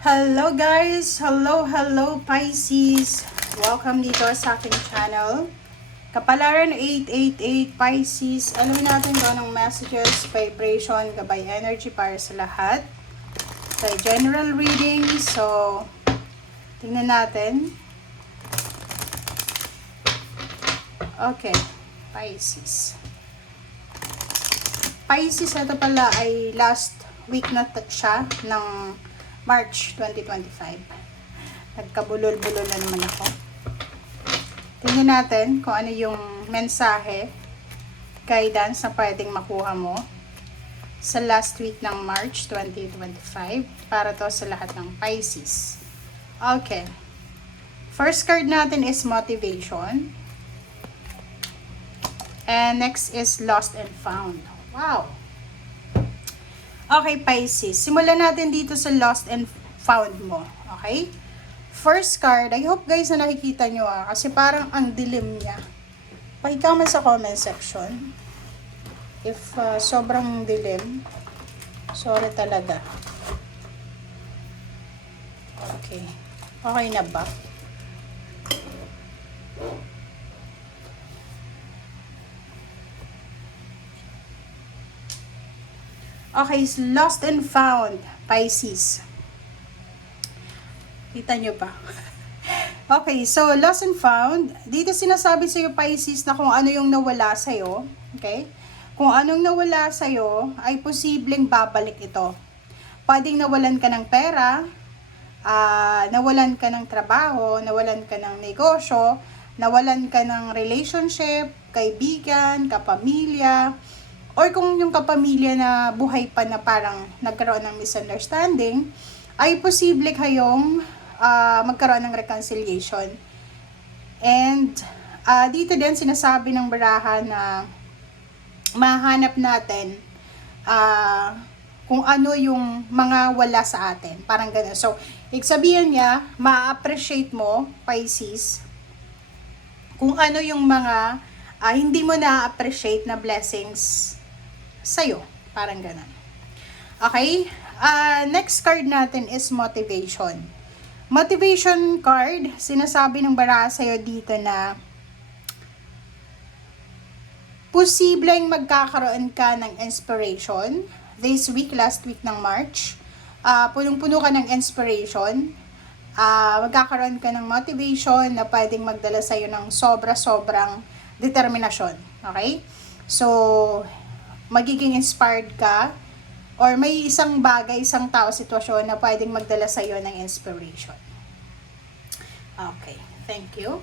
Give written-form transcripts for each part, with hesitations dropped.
Hello guys! Hello Pisces! Welcome dito sa aking channel. Kapalaran 888 Pisces. Alamin natin kung anong messages, vibration, gabay energy para sa lahat. Sa general reading. So, tingnan natin. Okay. Pisces. Pisces, ito pala ay last week na siya ng March 2025. Nagkabulol-bulol na naman ako. Tingnan natin kung ano yung mensahe, guidance na pwedeng makuha mo sa last week ng March 2025 para to sa lahat ng Pisces. Okay. First card natin is motivation. And next is lost and found. Wow! Okay, Pisces. Simulan natin dito sa lost and found mo. Okay? First card. I hope guys na nakikita nyo kasi parang ang dilim niya. Pakikaman sa comment section. If sobrang dilim. Sorry talaga. Okay. Okay na ba? Okay, lost and found, Pisces. Kita nyo ba? Okay, so lost and found. Dito sinasabi sa'yo, Pisces, na kung ano yung nawala sa'yo. Okay? Kung anong nawala sa'yo, ay posibleng babalik ito. Pwedeng nawalan ka ng pera, nawalan ka ng trabaho, nawalan ka ng negosyo, nawalan ka ng relationship, kaibigan, kapamilya, or kung yung kapamilya na buhay pa na parang nagkaroon ng misunderstanding, ay posible kayong magkaroon ng reconciliation. And dito din sinasabi ng baraha na mahanap natin kung ano yung mga wala sa atin. Parang gano'n. So, ibig sabihin niya, ma-appreciate mo, Pisces, kung ano yung mga hindi mo na-appreciate na blessings sa'yo. Parang ganun. Okay? Next card natin is motivation. Motivation card, sinasabi ng baraha sa'yo dito na posibleng magkakaroon ka ng inspiration this week, last week ng March. Punong-puno ka ng inspiration. Magkakaroon ka ng motivation na pwedeng magdala sa'yo ng sobra-sobrang determinasyon. Okay? So, magiging inspired ka or may isang bagay, isang tao, sitwasyon na pwedeng magdala sa iyo ng inspiration. Okay, thank you.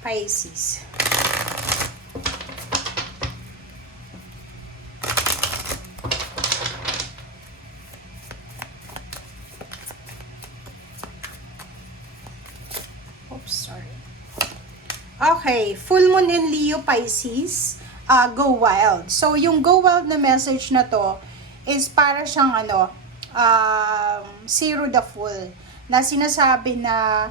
Pisces. Oops, sorry. Okay, full moon in Leo, Pisces, go wild. So, yung go wild na message na to is para siyang zero the full. Na sinasabi na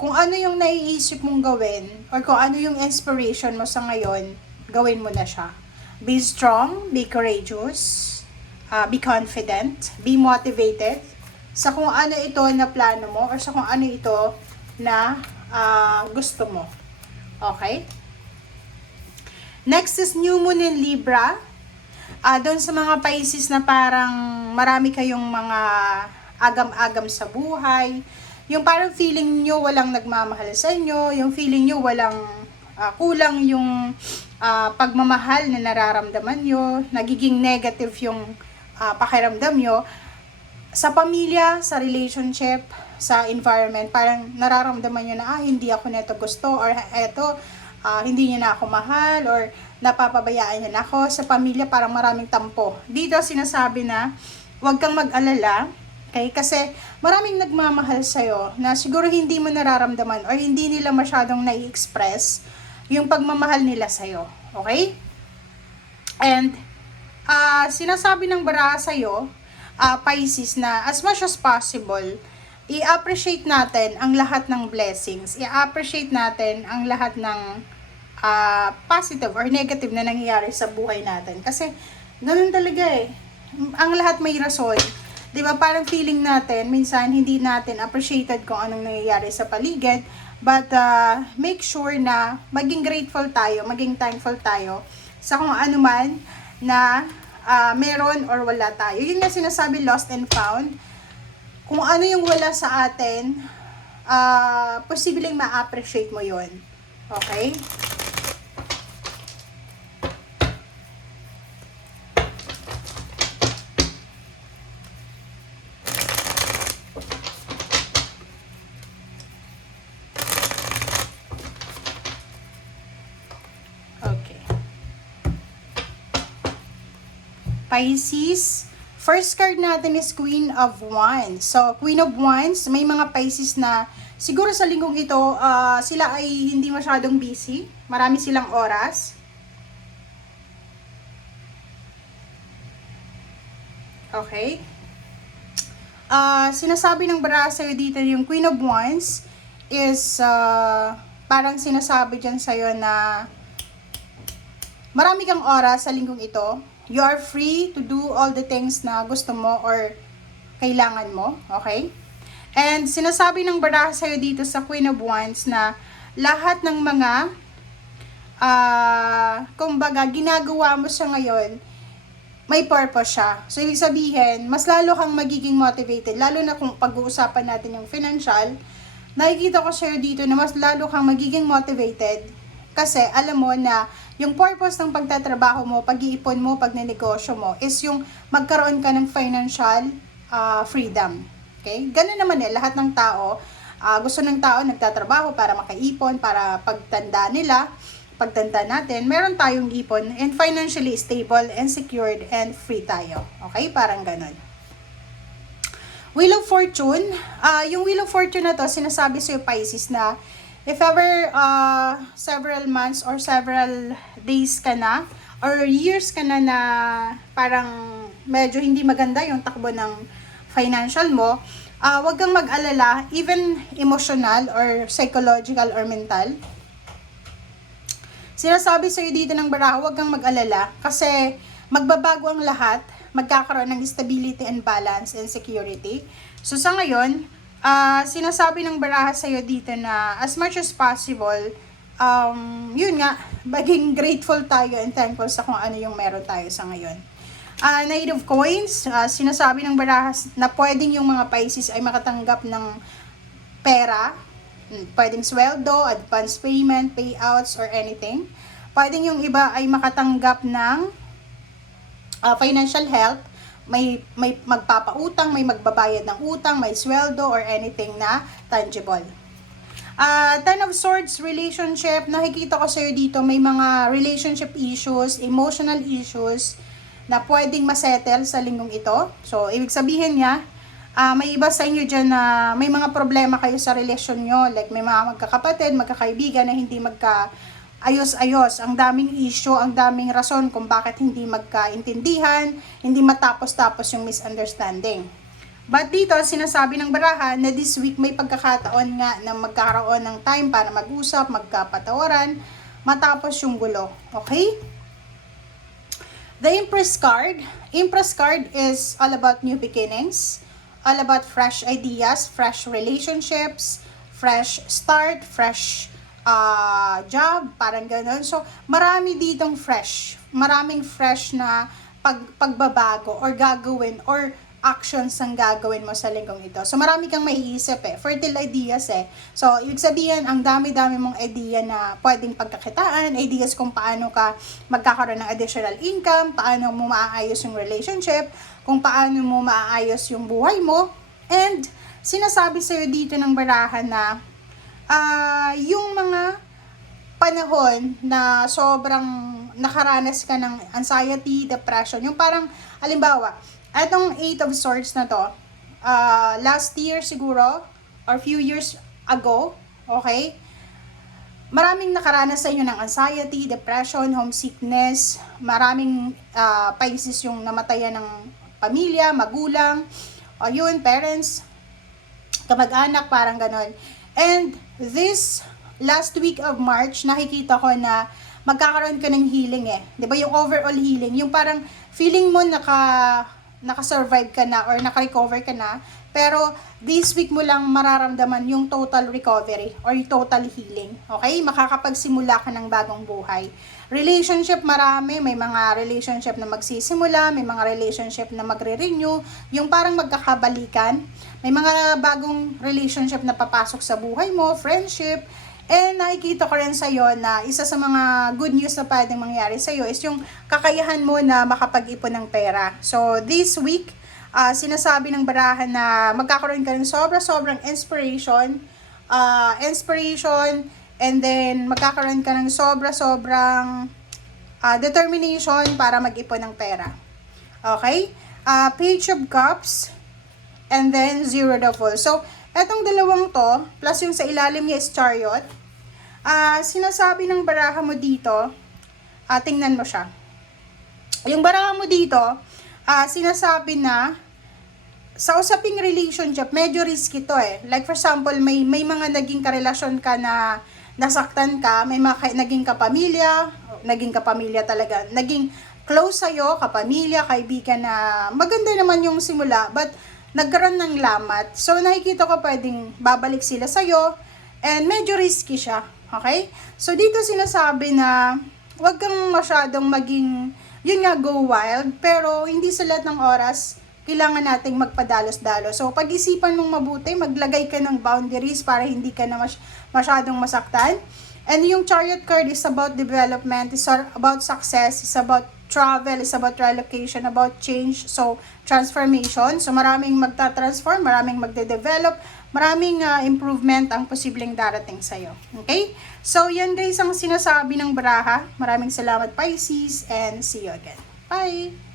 kung ano yung naiisip mong gawin or kung ano yung inspiration mo sa ngayon, gawin mo na siya. Be strong, be courageous, be confident, be motivated sa kung ano ito na plano mo or sa kung ano ito na gusto mo. Okay? Next is new moon in Libra. Doon sa mga Pisces na parang marami kayong mga agam-agam sa buhay. Yung parang feeling nyo walang nagmamahal sa inyo. Yung feeling nyo walang kulang yung pagmamahal na nararamdaman nyo. Nagiging negative yung pakiramdam nyo. Sa pamilya, sa relationship, sa environment, parang nararamdaman nyo na, hindi ako neto gusto, or eto, hindi niya na ako mahal, or napapabayaan niya na ako. Sa pamilya, parang maraming tampo. Dito, sinasabi na, huwag kang mag-alala, okay? Kasi maraming nagmamahal sa'yo na siguro hindi mo nararamdaman or hindi nila masyadong nai-express yung pagmamahal nila sa'yo. Okay? And, sinasabi ng baraha sa'yo, Pisces, na as much as possible, i-appreciate natin ang lahat ng blessings. I-appreciate natin ang lahat ng positive or negative na nangyayari sa buhay natin. Kasi, ganun talaga eh. ang lahat may rason. 'Di ba? Parang feeling natin, minsan hindi natin appreciated kung anong nangyayari sa paligid. But make sure na maging grateful tayo, maging thankful tayo sa kung ano man na meron or wala tayo. Yun nga sinasabi, lost and found. Kung ano yung wala sa atin, posibleng ma-appreciate mo yun. Okay? Okay. Pisces. First card natin is Queen of Wands. So, Queen of Wands, may mga Pisces na siguro sa linggong ito, sila ay hindi masyadong busy. Marami silang oras. Okay. Sinasabi ng baraha sa'yo dito yung Queen of Wands is parang sinasabi dyan sa'yo na marami kang oras sa linggong ito. You are free to do all the things na gusto mo or kailangan mo. Okay? And sinasabi ng baraha sa'yo dito sa Queen of Wands na lahat ng mga kumbaga ginagawa mo siya ngayon, may purpose siya. So, ibig sabihin, mas lalo kang magiging motivated. Lalo na kung pag-uusapan natin yung financial, nakikita ko sa'yo dito na mas lalo kang magiging motivated. Kasi, alam mo na yung purpose ng pagtatrabaho mo, pag-iipon mo, pagnenegosyo mo, is yung magkaroon ka ng financial freedom. Okay? Ganun naman lahat ng tao, gusto ng tao nagtatrabaho para makaipon, para pagtanda nila, pagtanda natin, meron tayong ipon and financially stable and secured and free tayo. Okay? Parang ganun. Wheel of Fortune. Yung Wheel of Fortune na to, sinasabi sa'yo Pisces na if ever several months or several days ka na or years ka na parang medyo hindi maganda yung takbo ng financial mo, wag kang mag-alala, even emotional or psychological or mental. Sinasabi sa'yo dito ng baraha, wag kang mag-alala kasi magbabago ang lahat, magkakaroon ng stability and balance and security. So sa ngayon, sinasabi ng baraha sa'yo dito na as much as possible, yun nga, maging grateful tayo and thankful sa kung ano yung meron tayo sa ngayon. Knight of Coins, sinasabi ng baraha na pwedeng yung mga Pisces ay makatanggap ng pera, pwedeng sweldo, advance payment, payouts, or anything. Pwedeng yung iba ay makatanggap ng financial help, may magpapautang, may magbabayad ng utang, may sweldo, or anything na tangible. Ten of Swords, relationship, nakikita ko sa'yo dito, may mga relationship issues, emotional issues, na pwedeng masettle sa linggong ito. So, ibig sabihin niya, may iba sa inyo dyan na may mga problema kayo sa relasyon nyo, like may mga magkakapatid, magkakaibigan na hindi ayos-ayos, ang daming issue, ang daming rason kung bakit hindi magkaintindihan, hindi matapos-tapos yung misunderstanding. But dito, sinasabi ng baraha na this week may pagkakataon nga na magkakaroon ng time para mag-usap, magkapatawaran, matapos yung gulo. Okay? The Empress card. Empress card is all about new beginnings, all about fresh ideas, fresh relationships, fresh start, fresh job, parang gano'n. So, marami ditong fresh. Maraming fresh na pagbabago or gagawin or actions ang gagawin mo sa linggong ito. So, marami kang maiisip fertile ideas So, ibig sabihin, ang dami-dami mong idea na pwedeng pagkakitaan, ideas kung paano ka magkakaroon ng additional income, paano mo maaayos yung relationship, kung paano mo maaayos yung buhay mo. And, sinasabi sa'yo dito ng baraha na yung mga panahon na sobrang nakaranas ka ng anxiety, depression, yung parang, halimbawa, etong 8 of Swords na to, last year siguro, or few years ago, okay, maraming nakaranas sa inyo ng anxiety, depression, homesickness, maraming Pisces yung namatayan ng pamilya, magulang, o yun, parents, kamag-anak, parang ganon. And this last week of March, nakikita ko na magkakaroon ka ng healing 'Di ba yung overall healing, yung parang feeling mo nakasurvive ka na or nakarecover ka na, pero this week mo lang mararamdaman yung total recovery or yung total healing. Okay? Makakapagsimula ka ng bagong buhay. Relationship, marami. May mga relationship na magsisimula, may mga relationship na magre-renew, yung parang magkakabalikan. May mga bagong relationship na papasok sa buhay mo, friendship. And nakikita ko rin sa'yo na isa sa mga good news na pwedeng mangyari sa'yo is yung kakayahan mo na makapag-ipon ng pera. So, this week, sinasabi ng barahan na magkakaroon ka ng sobrang inspiration, and then magkakaroon ka ng sobrang determination para mag-ipon ng pera. Okay? Page of Cups, and then Zero the Fool. So, etong dalawang to, plus yung sa ilalim niya is Chariot, sinasabi ng baraha mo dito, tingnan mo siya. Yung baraha mo dito, sinasabi na, sa usaping relationship, medyo risky to eh. Like for example, may mga naging karelasyon ka na nasaktan ka, may mga naging kapamilya talaga, naging close sa'yo, kapamilya, kaibigan na maganda naman yung simula, but nagkaroon ng lamat. So, nakikita ko pwedeng babalik sila sa'yo, and medyo risky siya. Okay? So, dito sinasabi na huwag kang masyadong maging, yun nga, go wild, pero hindi sa lahat ng oras kailangan nating magpadalos-dalos. So, pag-isipan mong mabuti, maglagay ka ng boundaries para hindi ka na masyadong masaktan. And yung Chariot card is about development, is about success, is about travel, is about relocation, about change, so transformation. So maraming magta-transform, maraming magde-develop, maraming improvement ang posibleng darating sa'yo. Okay? So yan guys ang sinasabi ng baraha. Maraming salamat Pisces and see you again. Bye!